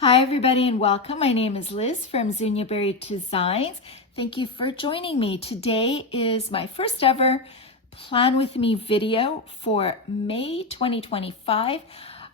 Hi everybody and welcome. My name is Liz from Zunia Berry Designs. Thank you for joining me. Today is my first ever Plan With Me video for May 2025.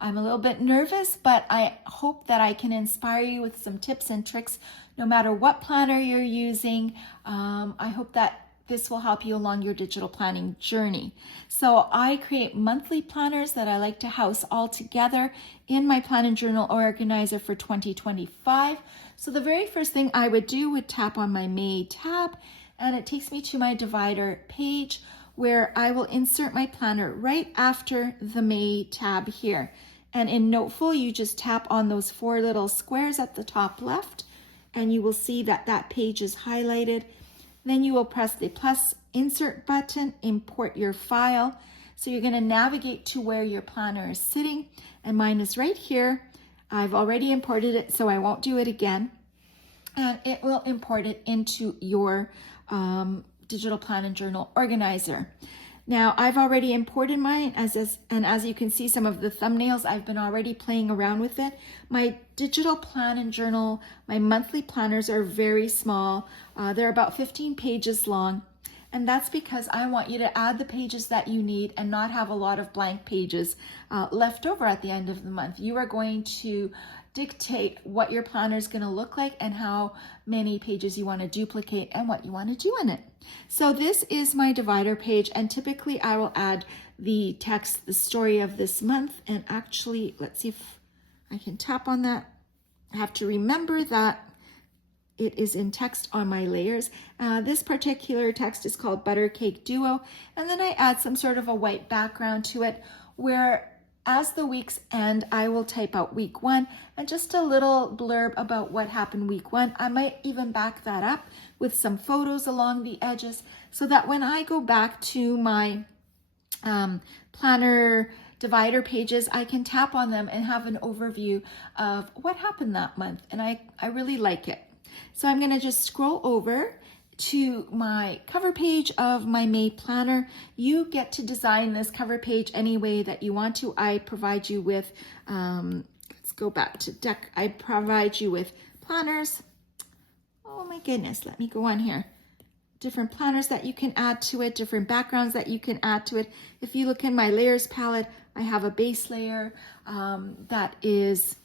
I'm a little bit nervous, but I hope that I can inspire you with some tips and tricks no matter what planner you're using. I hope that this will help you along your digital planning journey. So I create monthly planners that I like to house all together in my plan and journal organizer for 2025. So the very first thing I would do would tap on my May tab, and it takes me to my divider page where I will insert my planner right after the May tab here. And in Noteful, you just tap on those four little squares at the top left, and you will see that that page is highlighted. Then you will press the plus insert button, import your file. So you're going to navigate to where your planner is sitting, and mine is right here. I've already imported it, so I won't do it again. And it will import it into your digital plan and journal organizer. Now I've already imported mine, and as you can see some of the thumbnails, I've been already playing around with it. My digital plan and journal, my monthly planners are very small. They're about 15 pages long. And that's because I want you to add the pages that you need and not have a lot of blank pages left over at the end of the month. You are going to dictate what your planner is going to look like and how many pages you want to duplicate and what you want to do in it. So this is my divider page, and typically I will add the text, the story of this month. And actually, let's see if I can tap on that. I have to remember that it is in text on my layers. This particular text is called Butter Cake Duo, and then I add some sort of a white background to it where as the weeks end, I will type out week 1 and just a little blurb about what happened week 1. I might even back that up with some photos along the edges so that when I go back to my planner divider pages, I can tap on them and have an overview of what happened that month. And I really like it. So I'm going to just scroll over to my cover page of my May planner. You get to design this cover page any way that you want to. I provide you with, let's go back to deck. I provide you with planners. Oh my goodness, let me go on here. Different planners that you can add to it, different backgrounds that you can add to it. If you look in my layers palette, I have a base layer that is,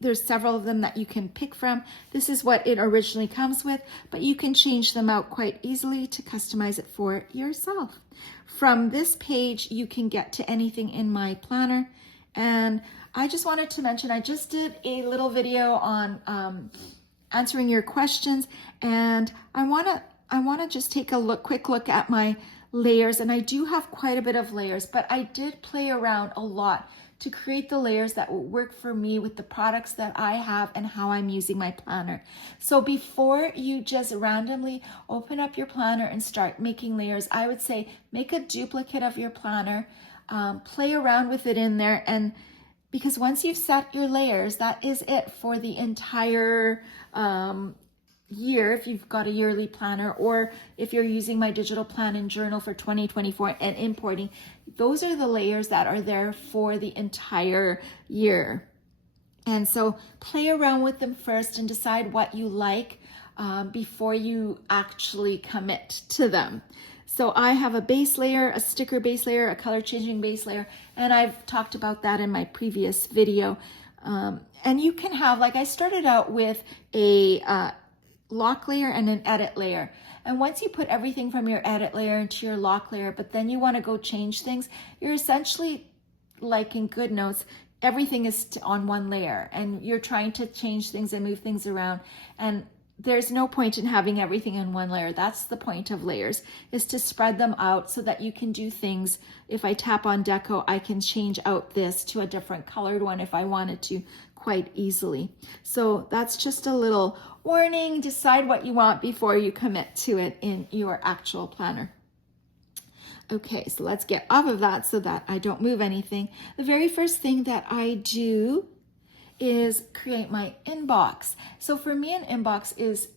there's several of them that you can pick from. This is what it originally comes with, but you can change them out quite easily to customize it for yourself. From this page, you can get to anything in my planner. And I just wanted to mention, I just did a little video on answering your questions, and I wanna just take a quick look at my layers. And I do have quite a bit of layers, but I did play around a lot to create the layers that will work for me with the products that I have and how I'm using my planner. So before you just randomly open up your planner and start making layers, I would say make a duplicate of your planner, play around with it in there, and because once you've set your layers, that is it for the entire year, if you've got a yearly planner, or if you're using my digital plan and journal for 2024 and importing, those are the layers that are there for the entire year. And so play around with them first and decide what you like before you actually commit to them. So I have a base layer, a sticker base layer, a color changing base layer, and I've talked about that in my previous video. And you can have, like I started out with a lock layer and an edit layer. And once you put everything from your edit layer into your lock layer, but then you want to go change things, you're essentially, like in GoodNotes, everything is on one layer and you're trying to change things and move things around. And there's no point in having everything in one layer. That's the point of layers, is to spread them out so that you can do things. If I tap on deco, I can change out this to a different colored one if I wanted to, quite easily. So that's just a little warning. Decide what you want before you commit to it in your actual planner. Okay, so let's get off of that so that I don't move anything. The very first thing that I do is create my inbox. So for me, an inbox is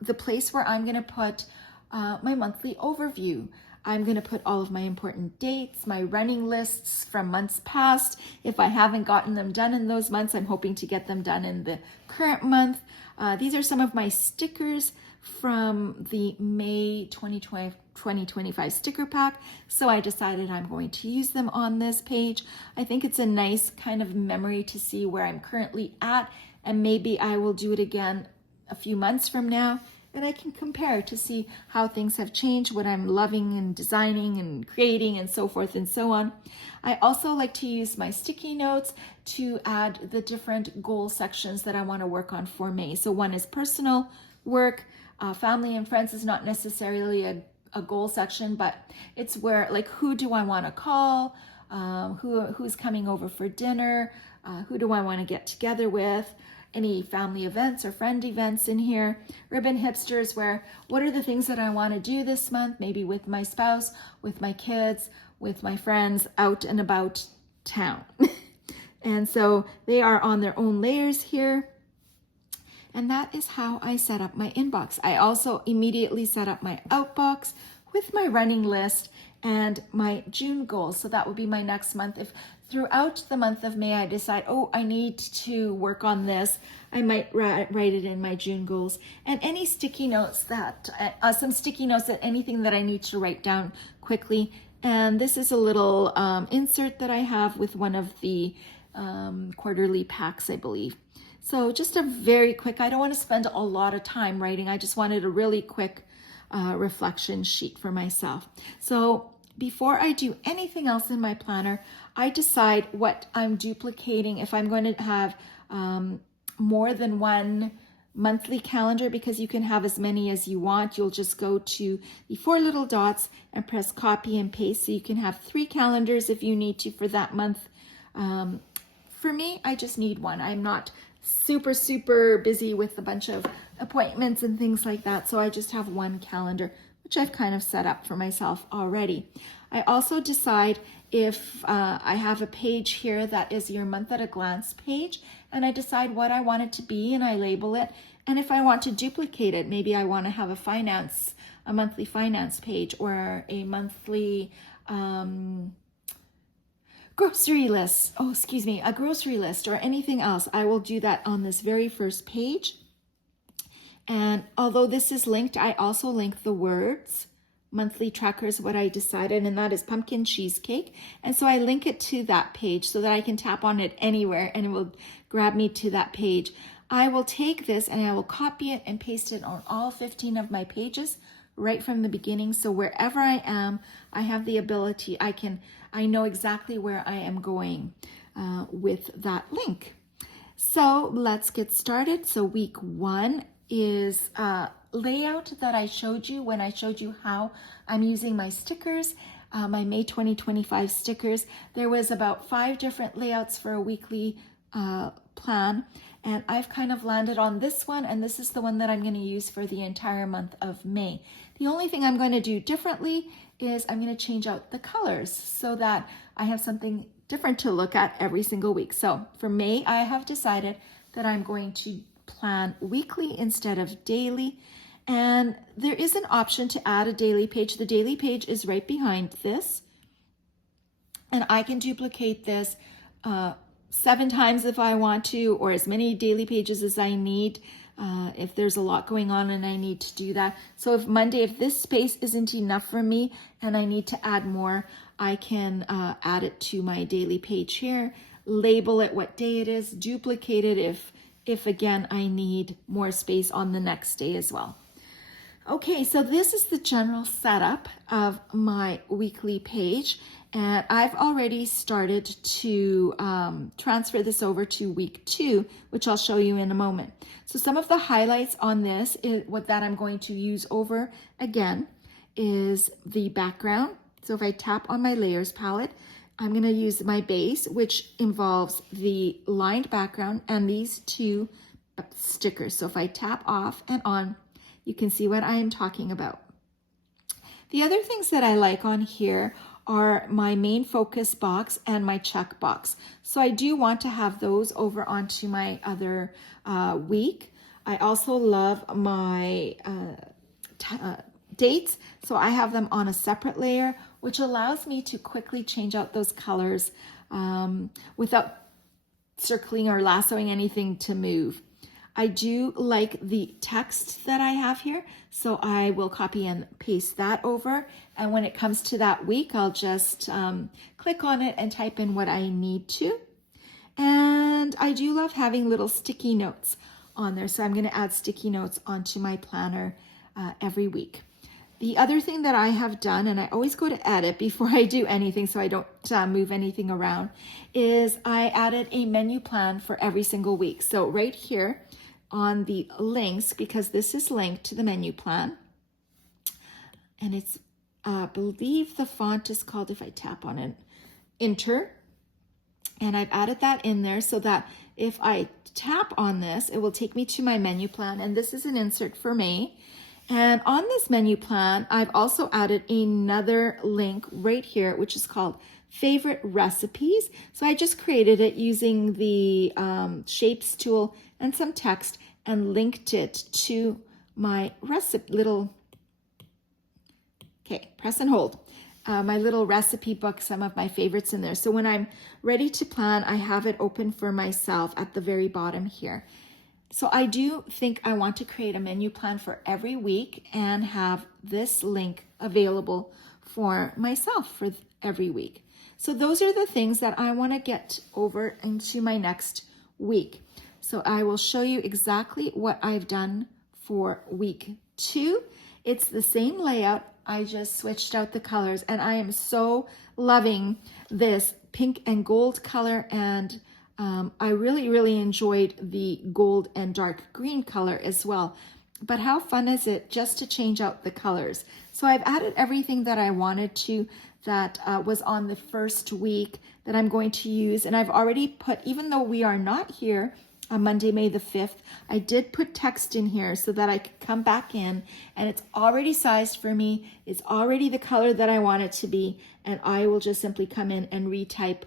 the place where I'm going to put my monthly overview. I'm going to put all of my important dates, my running lists from months past. If I haven't gotten them done in those months, I'm hoping to get them done in the current month. These are some of my stickers from the May 2025 sticker pack. So I decided I'm going to use them on this page. I think it's a nice kind of memory to see where I'm currently at, and maybe I will do it again a few months from now, and I can compare to see how things have changed, what I'm loving and designing and creating and so forth and so on. I also like to use my sticky notes to add the different goal sections that I want to work on for May. So one is personal, work, family and friends is not necessarily a goal section, but it's where, like, who do I want to call, who's coming over for dinner, who do I want to get together with, any family events or friend events in here. Ribbon hipsters, where what are the things that I want to do this month, maybe with my spouse, with my kids, with my friends, out and about town. And so they are on their own layers here. And that is how I set up my inbox. I also immediately set up my outbox with my running list and my June goals. So that would be my next month. If throughout the month of May I decide, oh, I need to work on this, I might write it in my June goals. And any sticky notes that, anything that I need to write down quickly. And this is a little insert that I have with one of the quarterly packs, I believe. So just a very quick, I don't want to spend a lot of time writing. I just wanted a really quick reflection sheet for myself. So before I do anything else in my planner, I decide what I'm duplicating. If I'm going to have more than one monthly calendar, because you can have as many as you want, you'll just go to the 4 little dots and press copy and paste. So you can have 3 calendars if you need to for that month. For me, I just need one. I'm not super busy with a bunch of appointments and things like that. So I just have one calendar, which I've kind of set up for myself already. I also decide if I have a page here that is your month at a glance page, and I decide what I want it to be and I label it. And if I want to duplicate it, maybe I want to have a monthly finance page or a monthly grocery list, a grocery list or anything else. I will do that on this very first page. And although this is linked, I also link the words. Monthly tracker is what I decided, and that is pumpkin cheesecake. And so I link it to that page so that I can tap on it anywhere and it will grab me to that page. I will take this and I will copy it and paste it on all 15 of my pages right from the beginning. So wherever I am, I have the ability, I know exactly where I am going with that link. So let's get started. So week 1 is layout that I showed you when I showed you how I'm using my stickers, my May 2025 stickers. There was about 5 different layouts for a weekly plan, and I've kind of landed on this one, and this is the one that I'm going to use for the entire month of May. The only thing I'm going to do differently is I'm going to change out the colors so that I have something different to look at every single week. So for May, I have decided that I'm going to plan weekly instead of daily. And there is an option to add a daily page. The daily page is right behind this. And I can duplicate this 7 times if I want to, or as many daily pages as I need if there's a lot going on and I need to do that. So if this space isn't enough for me and I need to add more, I can add it to my daily page here, label it what day it is, duplicate it if again I need more space on the next day as well. Okay, so this is the general setup of my weekly page, and I've already started to transfer this over to week 2, which I'll show you in a moment. So some of the highlights on this is that I'm going to use over again is the background. So if I tap on my layers palette, I'm going to use my base, which involves the lined background and these 2 stickers. So if I tap off and on, you can see what I am talking about. The other things that I like on here are my main focus box and my check box. So I do want to have those over onto my other week. I also love my dates. So I have them on a separate layer, which allows me to quickly change out those colors without circling or lassoing anything to move. I do like the text that I have here, so I will copy and paste that over. And when it comes to that week, I'll just click on it and type in what I need to. And I do love having little sticky notes on there, so I'm going to add sticky notes onto my planner every week. The other thing that I have done, and I always go to edit before I do anything so I don't move anything around, is I added a menu plan for every single week. So right here on the links, because this is linked to the menu plan, and it's, I believe the font is called, if I tap on it, Inter. And I've added that in there so that if I tap on this, it will take me to my menu plan. And this is an insert for May. And on this menu plan, I've also added another link right here, which is called Favorite Recipes. So I just created it using the Shapes tool and some text and linked it to my recipe press and hold. My little recipe book, some of my favorites in there. So when I'm ready to plan, I have it open for myself at the very bottom here. So I do think I want to create a menu plan for every week and have this link available for myself for every week. So those are the things that I want to get over into my next week. So I will show you exactly what I've done for week 2. It's the same layout. I just switched out the colors, and I am so loving this pink and gold color, and I really enjoyed the gold and dark green color as well. But how fun is it just to change out the colors? So I've added everything that I wanted to that was on the first week that I'm going to use, and I've already put, even though we are not here on Monday, May the 5th, I did put text in here so that I could come back in, and it's already sized for me. It's already the color that I want it to be, and I will just simply come in and retype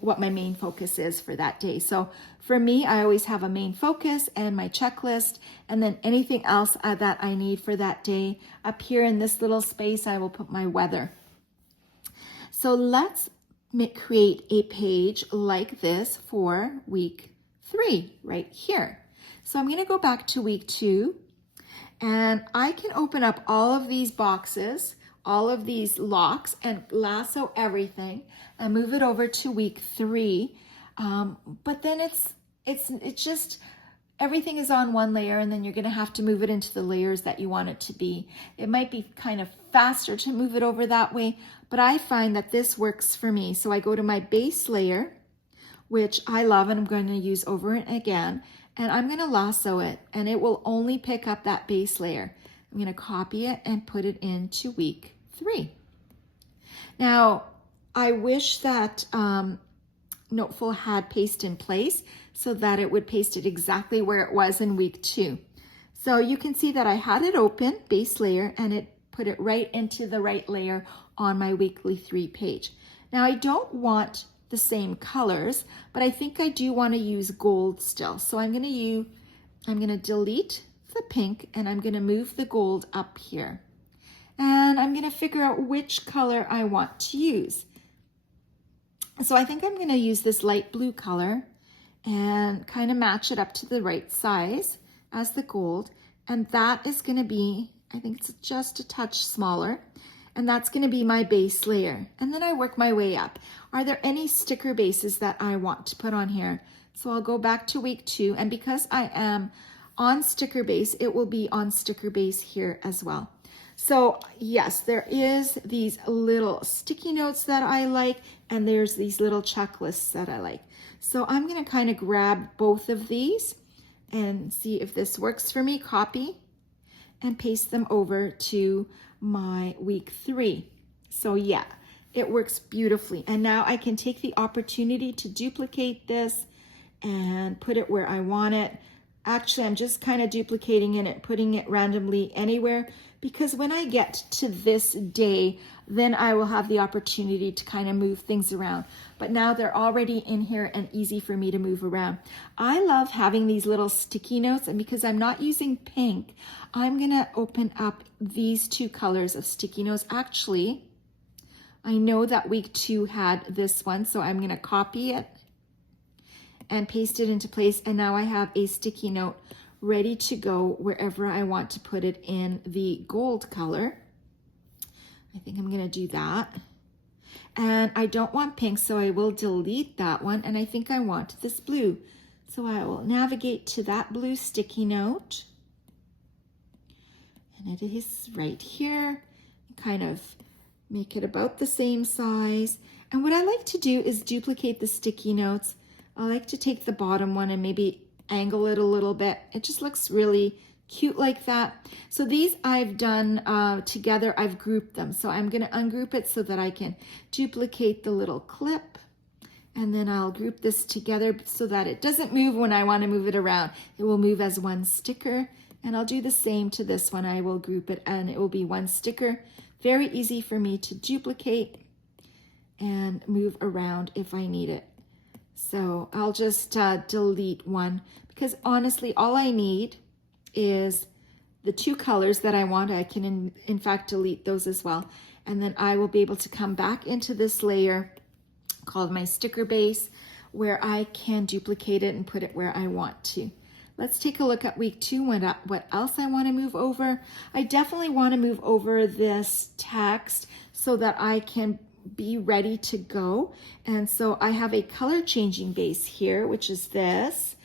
what my main focus is for that day. So for me, I always have a main focus and my checklist, and then anything else that I need for that day. Up here in this little space, I will put my weather. So let's create a page like this for week 3 right here. So I'm going to go back to week 2, and I can open up all of these boxes, all of these locks, and lasso everything and move it over to week 3. But then it's just everything is on one layer, and then you're going to have to move it into the layers that you want it to be. It might be kind of faster to move it over that way, but I find that this works for me. So I go to my base layer, which I love, and I'm going to use over and again, and I'm going to lasso it, and it will only pick up that base layer. I'm going to copy it and put it into week 3. Now, I wish that Noteful had paste in place so that it would paste it exactly where it was in week 2. So you can see that I had it open, base layer, and it put it right into the right layer on my weekly 3 page. Now, I don't want the same colors, but I think I do want to use gold still. So I'm going to delete the pink, and I'm going to move the gold up here. And I'm going to figure out which color I want to use. So I think I'm going to use this light blue color and kind of match it up to the right size as the gold. And that is going to be, I think it's just a touch smaller. And that's going to be my base layer. And then I work my way up. Are there any sticker bases that I want to put on here? So I'll go back to week 2. And because I am on sticker base, it will be on sticker base here as well. So yes, there is these little sticky notes that I like, and there's these little checklists that I like. So I'm going to kind of grab both of these and see if this works for me. Copy and paste them over to my week 3. So yeah, it works beautifully. And now I can take the opportunity to duplicate this and put it where I want it. Actually, I'm just kind of duplicating it, putting it randomly anywhere, because when I get to this day, then I will have the opportunity to kind of move things around. But now they're already in here and easy for me to move around. I love having these little sticky notes, and because I'm not using pink, I'm gonna open up these two colors of sticky notes. Actually, I know that week 2 had this one, so I'm gonna copy it and paste it into place. And now I have a sticky note ready to go wherever I want to put it in the gold color. I think I'm gonna do that. And I don't want pink, so I will delete that one. And I think I want this blue. So I will navigate to that blue sticky note. And it is right here. Kind of make it about the same size. And what I like to do is duplicate the sticky notes. I like to take the bottom one and maybe angle it a little bit. It just looks really cute like that. So these I've done together, I've grouped them. So I'm gonna ungroup it so that I can duplicate the little clip. And then I'll group this together so that it doesn't move when I wanna move it around. It will move as one sticker. And I'll do the same to this one. I will group it and it will be one sticker. Very easy for me to duplicate and move around if I need it. So I'll just delete one, because honestly, all I need is the 2 colors that I want. I can in fact delete those as well. And then I will be able to come back into this layer called my sticker base, where I can duplicate it and put it where I want to. Let's take a look at week 2, what else I want to move over. I definitely want to move over this text so that I can be ready to go. And so I have a color changing base here, which is this.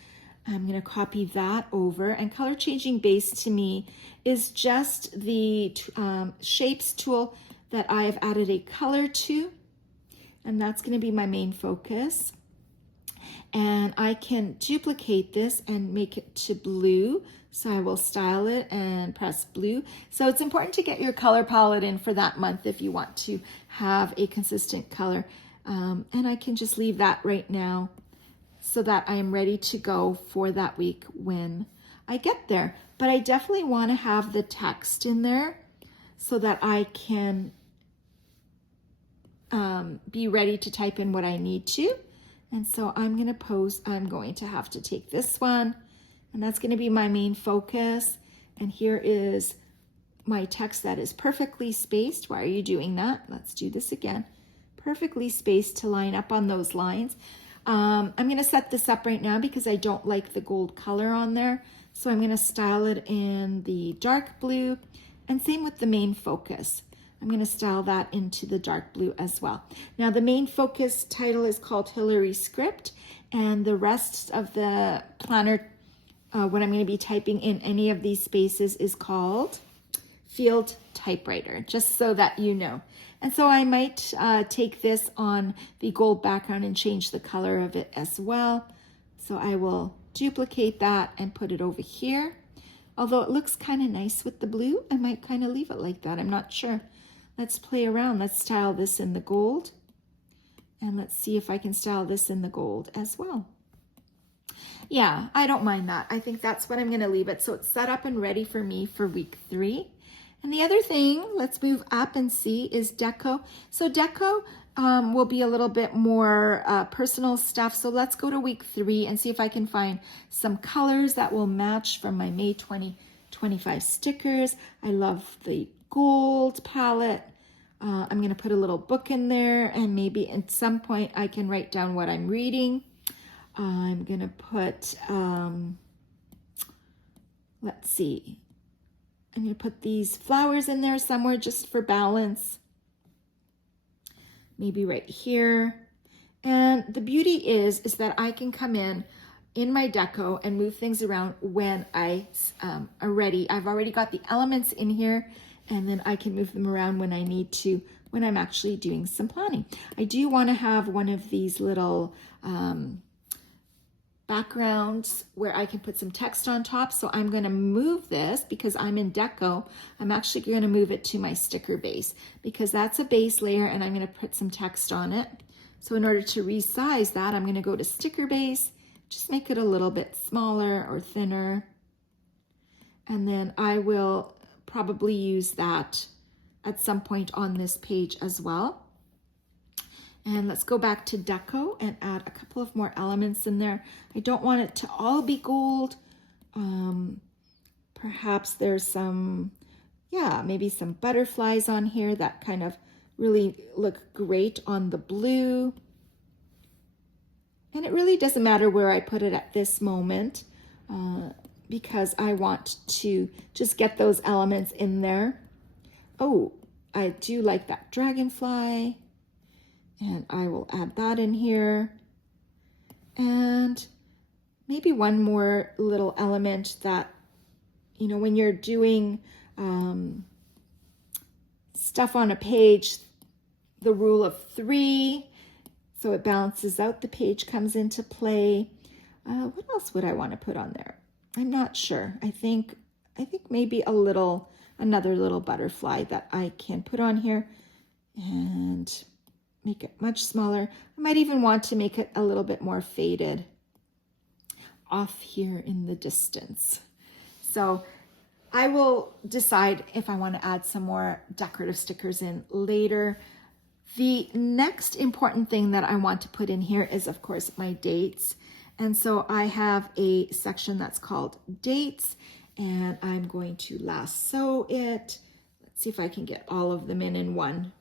I'm going to copy that over. And color changing base to me is just the shapes tool that I have added a color to. And that's going to be my main focus. And I can duplicate this and make it to blue. So I will style it and press blue. So it's important to get your color palette in for that month if you want to have a consistent color. And I can just leave that right now so that I am ready to go for that week when I get there. But I definitely want to have the text in there so that I can be ready to type in what I need to. And so I'm going to have to take this one, and that's going to be my main focus. And here is my text that is perfectly spaced. Why are you doing that? Let's do this again. Perfectly spaced to line up on those lines. I'm going to set this up right now because I don't like the gold color on there. So I'm going to style it in the dark blue, and same with the main focus. I'm going to style that into the dark blue as well. Now the main focus title is called Hillary Script, and the rest of the planner, what I'm going to be typing in any of these spaces is called Field Typewriter, just so that you know. And so I might take this on the gold background and change the color of it as well. So I will duplicate that and put it over here. Although it looks kind of nice with the blue, I might kind of leave it like that. I'm not sure. Let's play around. Let's style this in the gold. And let's see if I can style this in the gold as well. Yeah, I don't mind that. I think that's what I'm going to leave it. So it's set up and ready for me for week 3. And the other thing, let's move up and see, is deco. So deco will be a little bit more personal stuff. So let's go to week 3 and see if I can find some colors that will match from my May 2025 stickers. I love the gold palette. I'm going to put a little book in there, and maybe at some point I can write down what I'm reading. I'm going to put, let's see, I'm going to put these flowers in there somewhere just for balance. Maybe right here. And the beauty is that I can come in my deco and move things around when I are ready. I've already got the elements in here, and then I can move them around when I need to, when I'm actually doing some planning. I do want to have one of these little backgrounds where I can put some text on top. So I'm going to move this because I'm in deco. I'm actually going to move it to my sticker base because that's a base layer, and I'm going to put some text on it. So in order to resize that, I'm going to go to sticker base, just make it a little bit smaller or thinner. And then I will probably use that at some point on this page as well. And let's go back to deco and add a couple of more elements in there. I don't want it to all be gold. Perhaps there's some, yeah, maybe some butterflies on here that kind of really look great on the blue. And it really doesn't matter where I put it at this moment because I want to just get those elements in there. Oh, I do like that dragonfly, and I will add that in here. And maybe one more little element that, you know, when you're doing stuff on a page, the rule of 3, so it balances out, the page comes into play. What else would I want to put on there? I'm not sure. I think maybe another little butterfly that I can put on here and make it much smaller. I might even want to make it a little bit more faded off here in the distance. So I will decide if I want to add some more decorative stickers in later. The next important thing that I want to put in here is, of course, my dates. And so I have a section that's called dates, and I'm going to lasso it. Let's see if I can get all of them in one.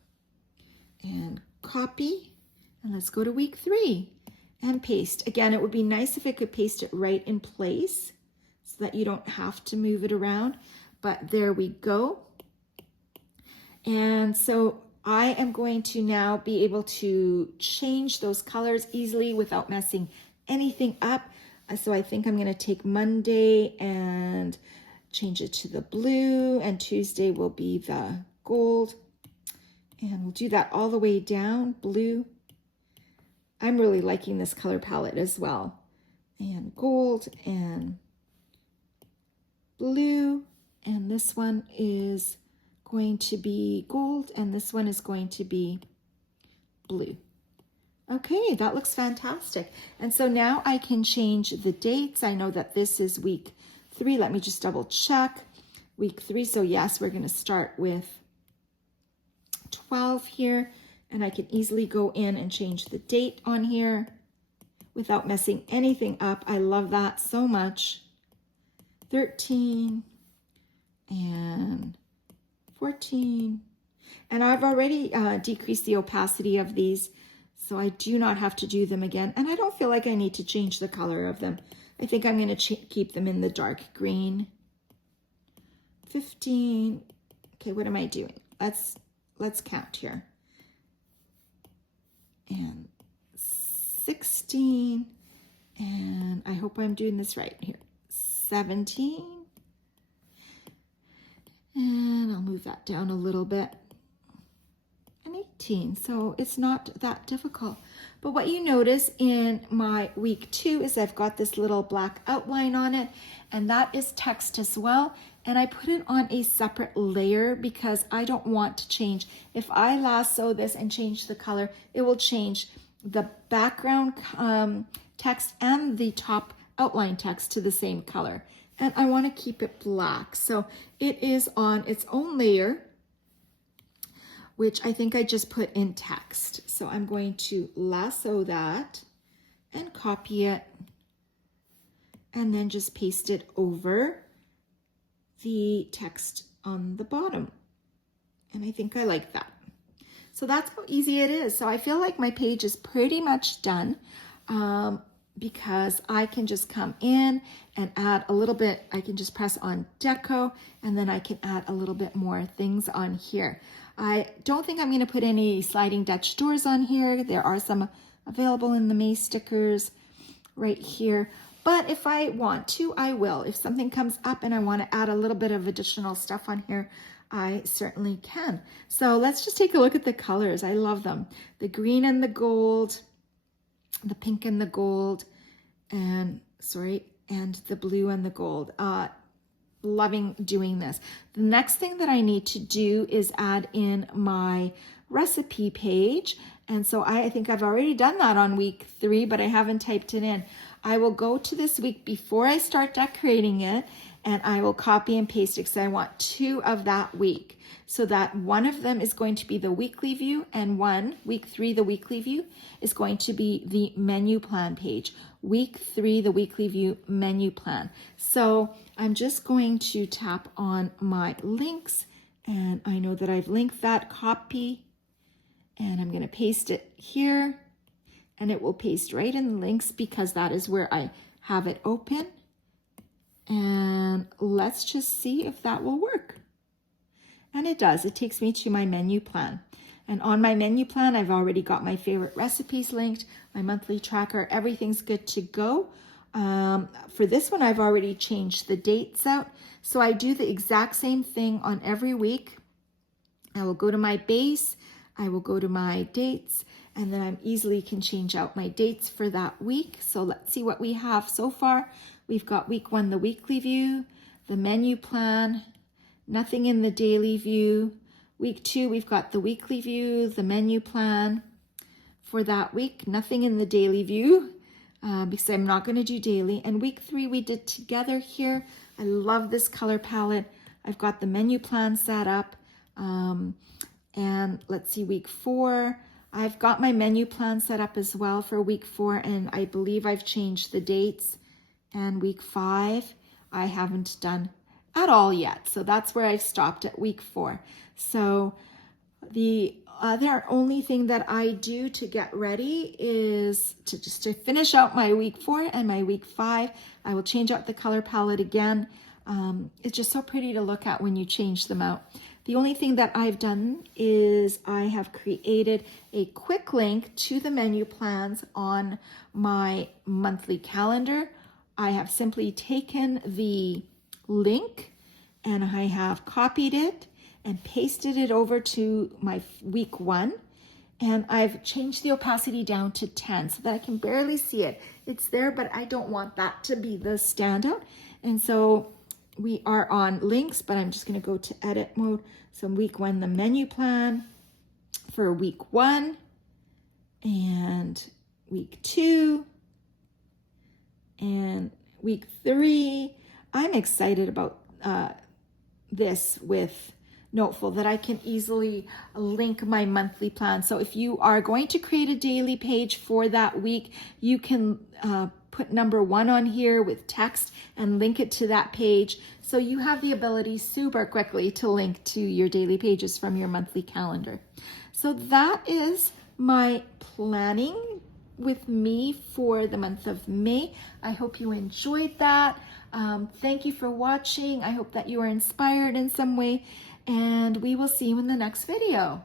And copy, and let's go to week 3 and paste. Again, it would be nice if I could paste it right in place so that you don't have to move it around, but there we go. And so I am going to now be able to change those colors easily without messing anything up. So I think I'm going to take Monday and change it to the blue, and Tuesday will be the gold. And we'll do that all the way down, blue. I'm really liking this color palette as well. And gold and blue. And this one is going to be gold, and this one is going to be blue. Okay, that looks fantastic. And so now I can change the dates. I know that this is week 3. Let me just double check. Week 3, so yes, we're going to start with 12 here, and I can easily go in and change the date on here without messing anything up. I love that so much. 13 and 14, and I've already decreased the opacity of these, so I do not have to do them again, and I don't feel like I need to change the color of them. I think I'm going to keep them in the dark green. 15. Okay, what am I doing? Let's count here. And 16, and I hope I'm doing this right here. 17, and I'll move that down a little bit. And 18, so it's not that difficult. But what you notice in my week 2 is I've got this little black outline on it, and that is text as well. And I put it on a separate layer because I don't want to change. If I lasso this and change the color, it will change the background text and the top outline text to the same color. And I want to keep it black. So it is on its own layer, which I think I just put in text. So I'm going to lasso that and copy it and then just paste it over the text on the bottom. And I think I like that. So that's how easy it is. So I feel like my page is pretty much done because I can just come in and add a little bit. I can just press on deco, and then I can add a little bit more things on here. I don't think I'm going to put any sliding Dutch doors on here. There are some available in the May stickers right here. But if I want to, I will. If something comes up and I want to add a little bit of additional stuff on here, I certainly can. So let's just take a look at the colors. I love them. The green and the gold, the pink and the gold, and the blue and the gold. Loving doing this. The next thing that I need to do is add in my recipe page, And so I think I've already done that on week 3, but I haven't typed it in. I will go to this week before I start decorating it, and I will copy and paste it because I want 2 of that week. So that one of them is going to be the weekly view, and week 3, the weekly view, is going to be the menu plan page. Week 3, the weekly view menu plan. So I'm just going to tap on my links, and I know that I've linked that, copy, and I'm going to paste it here, and it will paste right in the links because that is where I have it open. And let's just see if that will work. And it does. It takes me to my menu plan. And on my menu plan, I've already got my favorite recipes linked, my monthly tracker, everything's good to go. For this one, I've already changed the dates out. So I do the exact same thing on every week. I will go to my base, I will go to my dates, and then I easily can change out my dates for that week. So let's see what we have so far. We've got week 1, the weekly view, the menu plan, nothing in the daily view. Week 2, we've got the weekly view, the menu plan. For that week, nothing in the daily view because I'm not going to do daily. And week 3, we did together here. I love this color palette. I've got the menu plan set up. And let's see, week 4, I've got my menu plan set up as well for week 4, and I believe I've changed the dates. And week 5, I haven't done at all yet. So that's where I've stopped at week 4. So the other only thing that I do to get ready is to finish out my week 4 and my week 5. I will change out the color palette again. It's just so pretty to look at when you change them out. The only thing that I've done is I have created a quick link to the menu plans on my monthly calendar. I have simply taken the link and I have copied it and pasted it over to my week 1. And I've changed the opacity down to 10 so that I can barely see it. It's there, but I don't want that to be the standout. And so we are on links, but I'm just going to go to edit mode. So week 1, the menu plan for week 1 and week 2 and week 3. I'm excited about this with Noteful, that I can easily link my monthly plan. So if you are going to create a daily page for that week, you can put number 1 on here with text and link it to that page. So you have the ability super quickly to link to your daily pages from your monthly calendar. So that is my planning with me for the month of May. I hope you enjoyed that. Thank you for watching. I hope that you are inspired in some way, and we will see you in the next video.